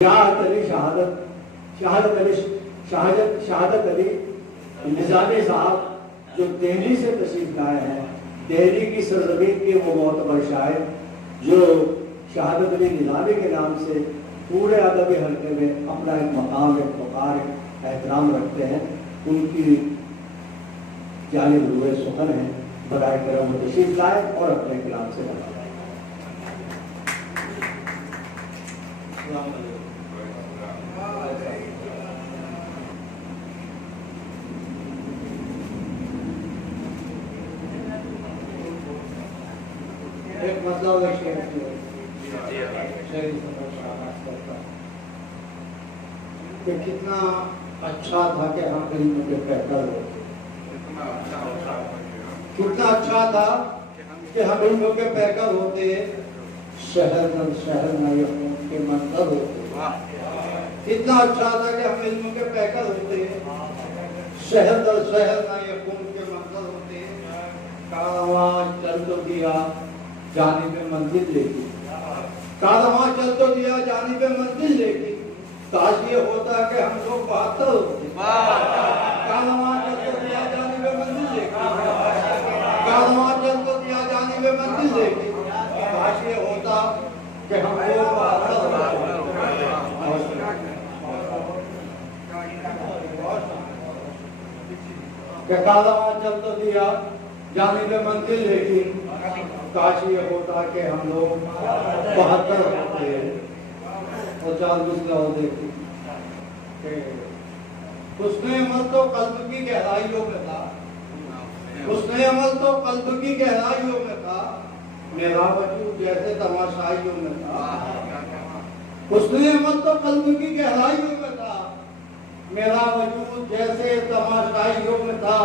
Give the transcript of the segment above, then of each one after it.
शहादत अली निजामी साहब जो दिल्ली से तशरीफ लाए हैं, दिल्ली की सरजमीन के वो मोतबर शायर जो शहादत अली निजामी के नाम से पूरे अदबी हल्के में अपना एक मकाम, एक वक़ार, एक एहतराम रखते हैं, उनकी जानिब हुए सुखन है। बराए करम तशरीफ लाए और अपने कलाम से बताएं। एक मतलब कि कितना अच्छा था कि हम इल्म के बेहतर होते, कितना अच्छा था कि हम इल्म के बेहतर होते, शहर न यकून के मंतर होते। कितना अच्छा था कि हम इल्म के बेहतर होते, शहर न यकून के मंतर होते। कारवां चल तो दिया जानिब मंजिल लेगी, कारवां चल तो दिया जानिब मंजिल लेगी। काश ये होता कि हम लोग 72 होते। कारवां चल तो दिया जानिब मंजिल लेगी, कारवां चल तो दिया जानिब मंजिल लेगी। काश ये होता कि हम लोग 72 होते। कारवां चल तो दिया जानिब मंजिल लेगी। काश ये होता कि हम लोग 72 होते। और 4 दूसरा हो देखी उसने अमल तो कल्ब की गहराइयों में था, उसने अमल तो कल्ब की गहराइयों में था, मेरा वजूद जैसे तमाशाइयों में था। उसने अमल तो कल्ब की गहराइयों में था, मेरा वजूद जैसे तमाशाइयों में था।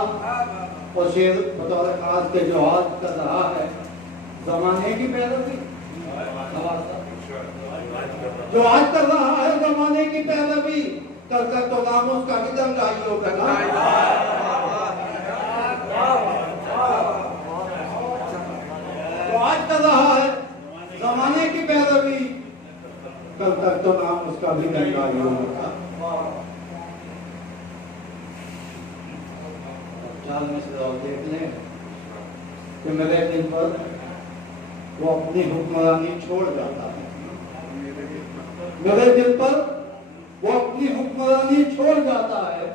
और शेर बतौर खास के जो आज कर रहा है जमाने की पैरवी, जो आज कर रहा है जमाने की पैरवी, कर कर तो नाम उसका भी दंगाइयों का था। जो आज कर रहा है जमाने की पैरवी, कल तक तो नाम उसका भी दंगाइयों का था। चाल में से देख लें कि मेरे दिल पर वो अपनी हुक्मरानी छोड़ जाता है, मेरे दिल पर वो अपनी हुक्मरानी छोड़ जाता है।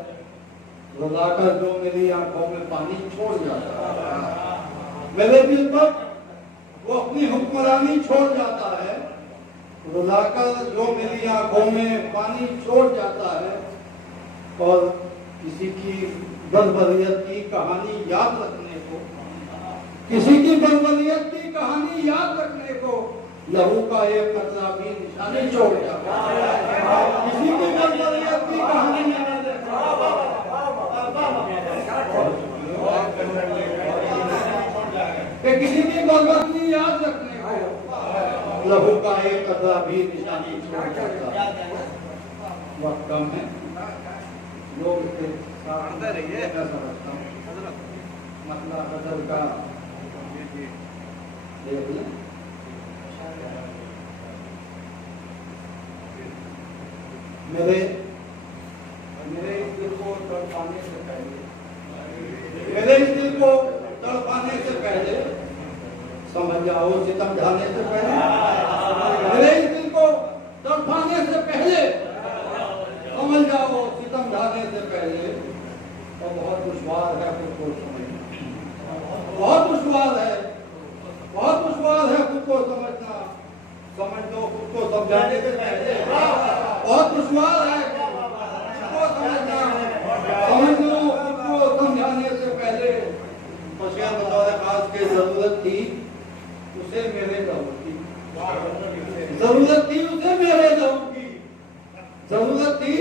रुलाकर जो मेरी आंखों में पानी छोड़ जाता है, मेरे दिल पर वो अपनी हुक्मरानी छोड़ जाता है। रुलाकर जो मेरी आंखों में पानी छोड़ जाता है। और किसी की बर्बरियत की कहानी याद रखने को, किसी की बर्बरियत की कहानी याद रखने को लहू का एक कतरा भी निशानी छोड़ जाता है। किसी की बर्बरियत की कहानी किसी की बर्बरी याद रखने को लहू का एक कतरा भी निशानी छोड़ जाता है। वक्त कम है, लोग मतलब गजल का देख लें। मेरे इस दिल को तड़पाने से पहले, मेरे इस दिल को तड़पाने से पहले, समझ जाओ सितम ढाने से पहले, मेरे इस दिल को तड़पाने से पहले, समझ जाओ सितम ढाने से पहले। और बहुत दुश्वार है खुद को समझना, बहुत दुश्वार है, बहुत दुश्वार है खुद को समझना। समझ लो खुद को समझाने से पहले, बहुत दुश्वार है खुद को समझना। समझ लो खुद को समझाने से पहले। खुशियां बतौर खास के जरूरत थी उसे मेरे लहू की, जरूरत थी उसे मेरे लहू की, जरूरत थी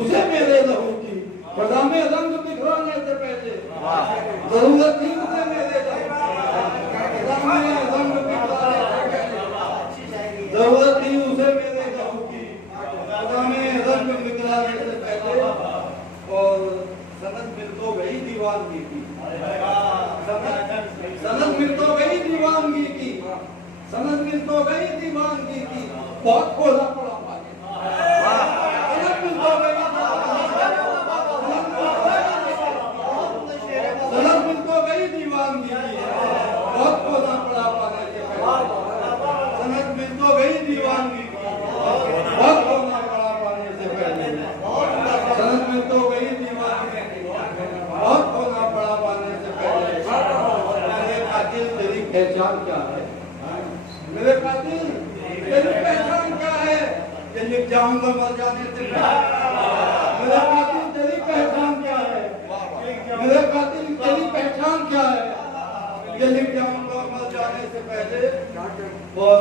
उसे मेरे लहू की। पर्दा में रंग बिखराने से पहले जरूरत थी उसे मेरे लहू की, रंग बिखराने से पहले जरूरत थी उसे मेरे लहू की, पर्दा में रंग बिखराने से पहले। और सनद मिल तो गई दीवानगी की, सनद मिल तो गई दीवानगी की, सनद मिल तो गई दीवानगी की। बहुत खोला पड़ा लिख जाऊंगा मर जाने से पहले। मेरे कातिल तेरी पहचान क्या है? मेरे कातिल तेरी पहचान क्या है? ये लिख जाऊंगा मर जाने से पहले। और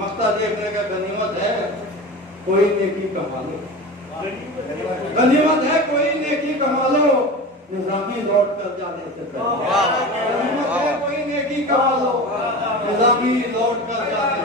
मक्ता देखने का गनीमत है कोई नेकी कमा लो, गनीमत है कोई नेकी कमा लो, निजामी लौट कर जाने से पहले। गनीमत है कोई नेकी कमा लो, निजामी लौट कर जाने